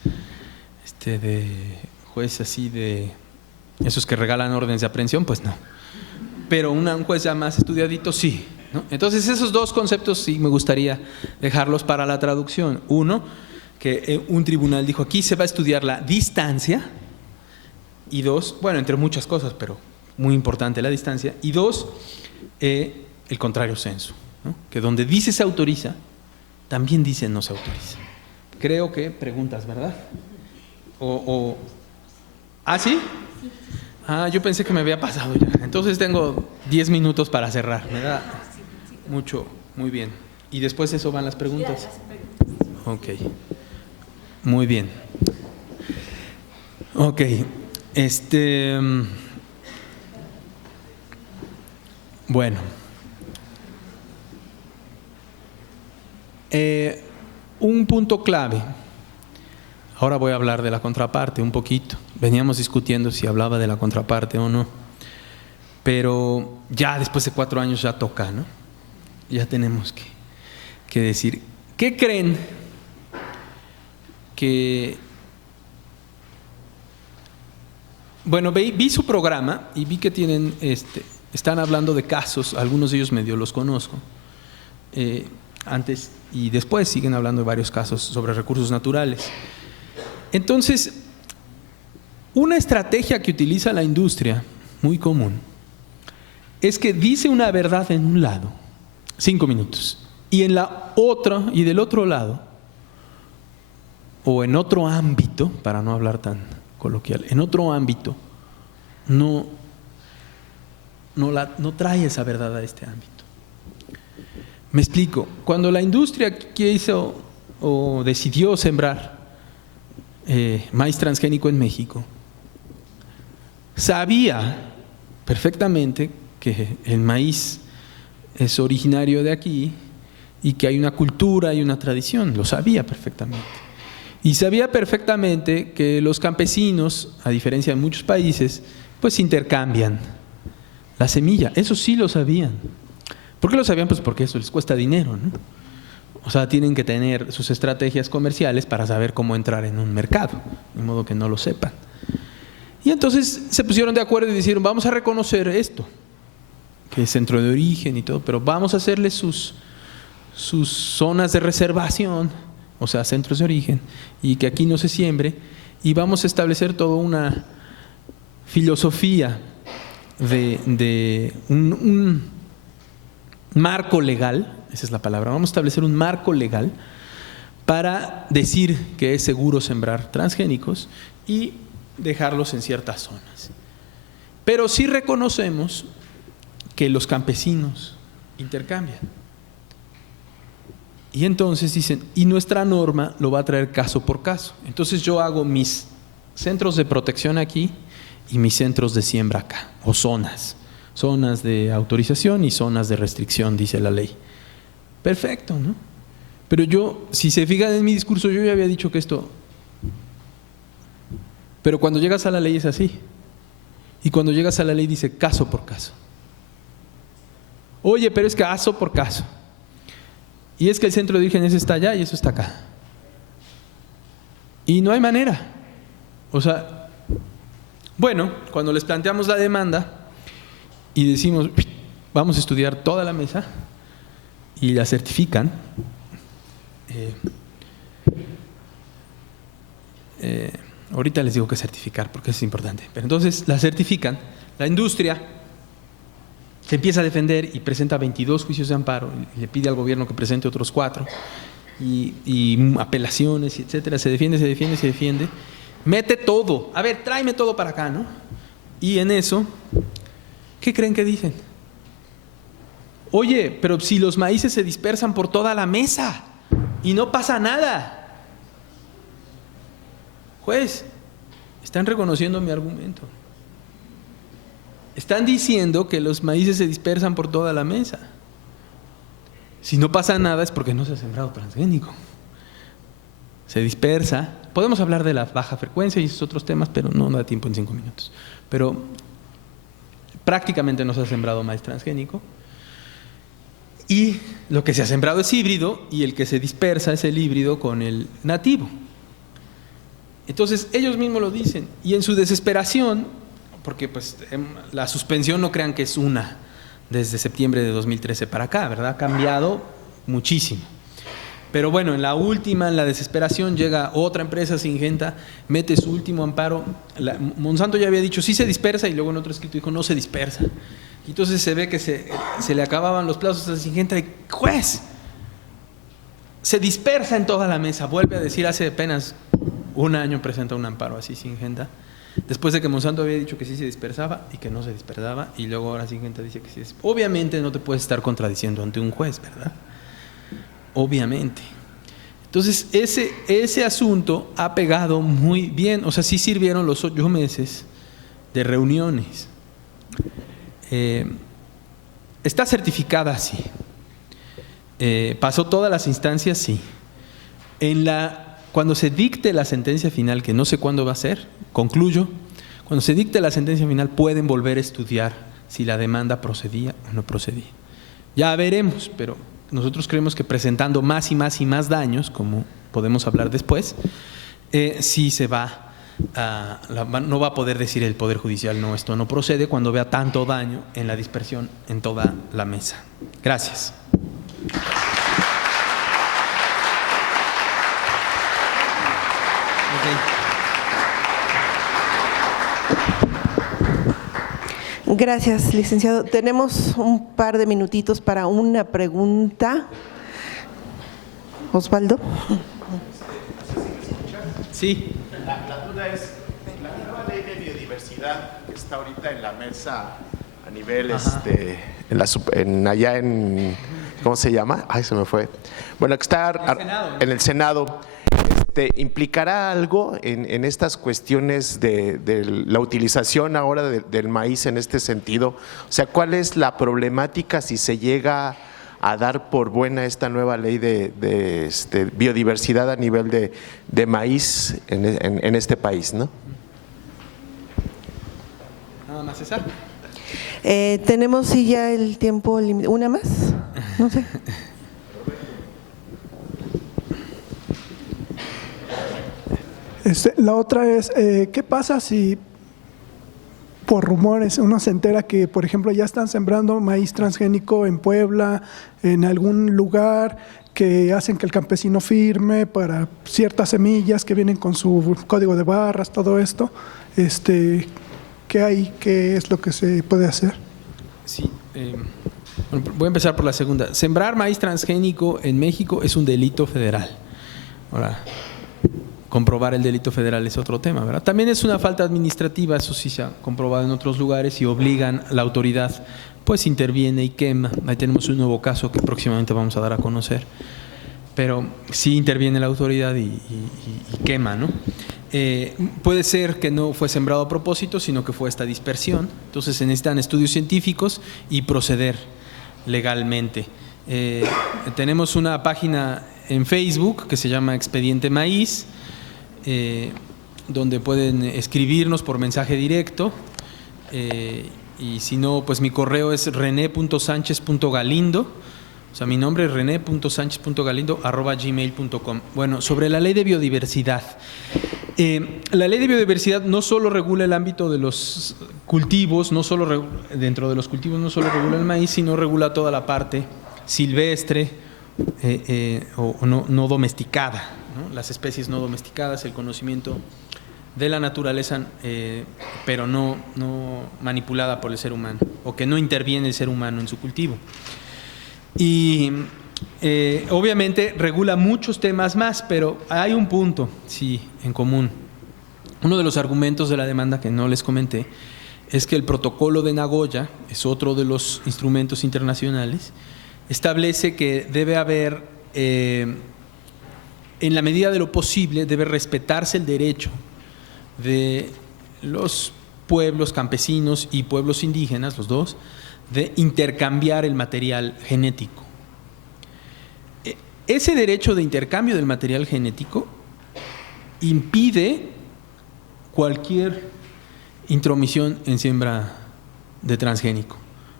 de juez así de esos que regalan órdenes de aprehensión, pues no. Pero un juez ya más estudiadito, sí, ¿no? Entonces esos dos conceptos sí me gustaría dejarlos para la traducción. Uno, que un tribunal dijo, aquí se va a estudiar la distancia. Y dos, bueno, entre muchas cosas, pero muy importante la distancia. Y dos, el contrario sensu, ¿no? Que donde dice se autoriza, también dice no se autoriza. Creo que preguntas, ¿verdad? ¿Ah, sí? Ah, yo pensé que me había pasado ya. Entonces tengo 10 minutos para cerrar. Me da mucho, muy bien. Y después eso van las preguntas. Ok. Muy bien. Ok. Bueno. Un punto clave. Ahora voy a hablar de la contraparte un poquito. Veníamos discutiendo si hablaba de la contraparte o no. Pero ya después de 4 años ya toca, ¿no? Ya tenemos que decir. ¿Qué creen que Bueno, vi su programa y vi que tienen, están hablando de casos, algunos de ellos medio los conozco. Antes y después siguen hablando de varios casos sobre recursos naturales. Entonces, una estrategia que utiliza la industria, muy común, es que dice una verdad en un lado, 5 minutos, y en la otra, y del otro lado, o en otro ámbito, para no hablar tan coloquial, en otro ámbito, no trae esa verdad a este ámbito. Me explico. Cuando la industria quiso o decidió sembrar maíz transgénico en México, sabía perfectamente que el maíz es originario de aquí y que hay una cultura y una tradición, lo sabía perfectamente. Y sabía perfectamente que los campesinos, a diferencia de muchos países, pues intercambian la semilla. Eso sí lo sabían. ¿Por qué lo sabían? Pues porque eso les cuesta dinero, ¿no? O sea, tienen que tener sus estrategias comerciales para saber cómo entrar en un mercado, de modo que no lo sepan. Y entonces se pusieron de acuerdo y dijeron, vamos a reconocer esto, que es centro de origen y todo, pero vamos a hacerle sus zonas de reservación, o sea, centros de origen, y que aquí no se siembre, y vamos a establecer toda una filosofía de un marco legal, esa es la palabra, vamos a establecer un marco legal para decir que es seguro sembrar transgénicos y dejarlos en ciertas zonas. Pero sí reconocemos que los campesinos intercambian. Y entonces dicen, y nuestra norma lo va a traer caso por caso. Entonces yo hago mis centros de protección aquí y mis centros de siembra acá, o zonas de autorización y zonas de restricción, dice la ley. Perfecto, ¿no? Pero yo, si se fijan en mi discurso, yo ya había dicho que esto, pero cuando llegas a la ley es así. Y cuando llegas a la ley dice caso por caso. Oye, pero es caso por caso. Y es que el centro de origen está allá y eso está acá. Y no hay manera. O sea, bueno, cuando les planteamos la demanda y decimos, vamos a estudiar toda la mesa y la certifican, ahorita les digo que certificar porque es importante, pero entonces la certifican, la industria se empieza a defender y presenta 22 juicios de amparo y le pide al gobierno que presente otros 4 y apelaciones, etcétera, se defiende, mete todo, a ver, tráeme todo para acá, ¿no? Y en eso, ¿qué creen que dicen? Oye, pero si los maíces se dispersan por toda la mesa y no pasa nada. Juez, están reconociendo mi argumento. Están diciendo que los maíces se dispersan por toda la mesa. Si no pasa nada es porque no se ha sembrado transgénico. Se dispersa. Podemos hablar de la baja frecuencia y esos otros temas, pero no da tiempo en 5 minutos. Pero prácticamente no se ha sembrado maíz transgénico. Y lo que se ha sembrado es híbrido y el que se dispersa es el híbrido con el nativo. Entonces ellos mismos lo dicen y en su desesperación, porque pues la suspensión no crean que es una desde septiembre de 2013 para acá, ¿verdad? Ha cambiado muchísimo. Pero bueno, en la última, en la desesperación, llega otra empresa, Syngenta, mete su último amparo. Monsanto ya había dicho sí se dispersa y luego en otro escrito dijo no se dispersa. Y entonces se ve que se le acababan los plazos a Syngenta y juez, se dispersa en toda la mesa. Vuelve a decir hace apenas un año presenta un amparo así Syngenta. Después de que Monsanto había dicho que sí se dispersaba y que no se dispersaba, y luego ahora Syngenta dice que sí. Obviamente no te puedes estar contradiciendo ante un juez, ¿verdad? Obviamente. Entonces ese asunto ha pegado muy bien, o sea, sí sirvieron los 8 meses de reuniones. Está certificada, sí. Pasó todas las instancias, sí. Cuando se dicte la sentencia final, que no sé cuándo va a ser, concluyo, cuando se dicte la sentencia final pueden volver a estudiar si la demanda procedía o no procedía. Ya veremos, pero nosotros creemos que presentando más y más y más daños, como podemos hablar después, sí se va no va a poder decir el Poder Judicial, no, esto no procede, cuando vea tanto daño en la dispersión en toda la mesa. Gracias. Gracias, licenciado. Tenemos un par de minutitos para una pregunta. Osvaldo. Sí. La duda es, la nueva ley de biodiversidad que está ahorita en la mesa a nivel, allá en, ¿cómo se llama? Ay, se me fue. Bueno, que está en el Senado. ¿Implicará algo en estas cuestiones de la utilización ahora del maíz en este sentido? O sea, ¿cuál es la problemática si se llega a dar por buena esta nueva ley de biodiversidad a nivel de maíz en este país, ¿no? Nada más, César. Tenemos sí ya el tiempo limitado. ¿Una más? No sé. La otra es, ¿qué pasa si por rumores uno se entera que, por ejemplo, ya están sembrando maíz transgénico en Puebla, en algún lugar, que hacen que el campesino firme para ciertas semillas que vienen con su código de barras, todo esto? ¿Qué hay? ¿Qué es lo que se puede hacer? Sí, bueno, voy a empezar por la segunda. Sembrar maíz transgénico en México es un delito federal. Ahora, comprobar el delito federal es otro tema, ¿verdad? También es una falta administrativa, eso sí se ha comprobado en otros lugares, y obligan a la autoridad, pues interviene y quema. Ahí tenemos un nuevo caso que próximamente vamos a dar a conocer. Pero sí interviene la autoridad y quema, ¿no? Puede ser que no fue sembrado a propósito, sino que fue esta dispersión. Entonces se necesitan estudios científicos y proceder legalmente. Tenemos una página en Facebook que se llama Expediente Maíz, donde pueden escribirnos por mensaje directo, y si no, pues mi correo es rene.sanchez.galindo. O sea, mi nombre es rene.sanchez.galindo@gmail.com. Bueno, sobre la ley de biodiversidad. La ley de biodiversidad no solo regula el ámbito de los cultivos, dentro de los cultivos no solo regula el maíz, sino regula toda la parte silvestre o no domesticada, ¿no? Las especies no domesticadas, el conocimiento de la naturaleza, pero no manipulada por el ser humano, o que no interviene el ser humano en su cultivo. Y obviamente regula muchos temas más, pero hay un punto, sí, en común. Uno de los argumentos de la demanda que no les comenté es que el protocolo de Nagoya, es otro de los instrumentos internacionales, establece que debe haber, en la medida de lo posible, debe respetarse el derecho de los pueblos campesinos y pueblos indígenas, los dos, de intercambiar el material genético. Ese derecho de intercambio del material genético impide cualquier intromisión en siembra de transgénico.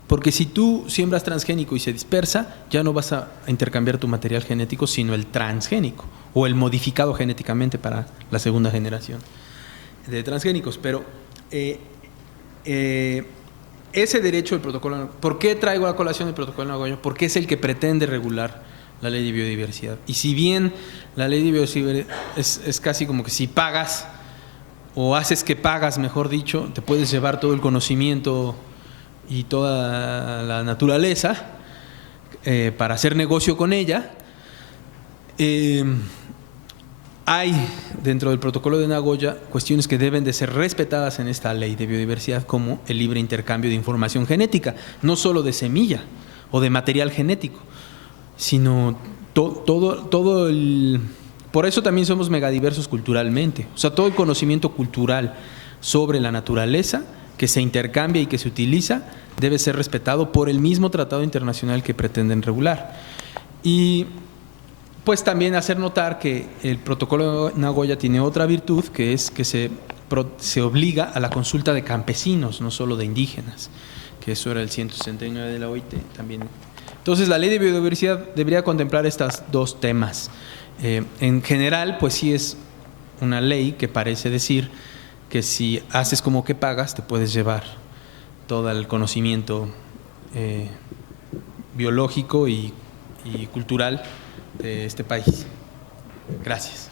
Porque si tú siembras transgénico y se dispersa, ya no vas a intercambiar tu material genético, sino el transgénico o el modificado genéticamente para la segunda generación de transgénicos. Pero ese derecho del protocolo, ¿por qué traigo a colación el protocolo de Nagoya? Porque es el que pretende regular la ley de biodiversidad. Y si bien la ley de biodiversidad es casi como que si pagas o haces que pagas, mejor dicho, te puedes llevar todo el conocimiento y toda la naturaleza para hacer negocio con ella, hay dentro del protocolo de Nagoya cuestiones que deben de ser respetadas en esta ley de biodiversidad, como el libre intercambio de información genética, no solo de semilla o de material genético, sino todo el... Por eso también somos megadiversos culturalmente, o sea, todo el conocimiento cultural sobre la naturaleza que se intercambia y que se utiliza debe ser respetado por el mismo tratado internacional que pretenden regular. Y pues también hacer notar que el protocolo de Nagoya tiene otra virtud, que es que se obliga a la consulta de campesinos, no solo de indígenas, que eso era el 169 de la OIT también. Entonces, la ley de biodiversidad debería contemplar estos dos temas. En general, pues sí es una ley que parece decir que si haces como que pagas, te puedes llevar todo el conocimiento biológico y cultural de este país. Gracias.